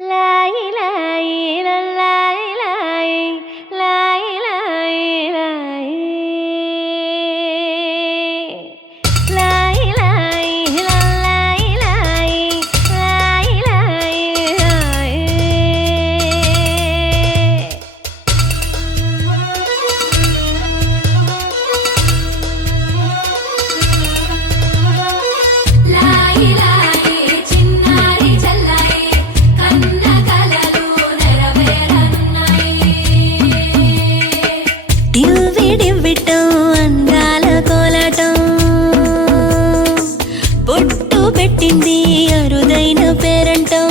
లాయి లాయి లల్లాయి లాయి లాయి లాయి లాయి లాయి లాయి లల్లాయి లాయి లాయి లాయి లాయి లాయి లాయి చిన్నారి చల్లాయి కన్న కలలు నెరవేరనున్నాయి. డివ్విడివ్విటం అందాల కోలాటం బొట్టు పెట్టింది అరుదైన పేరంటం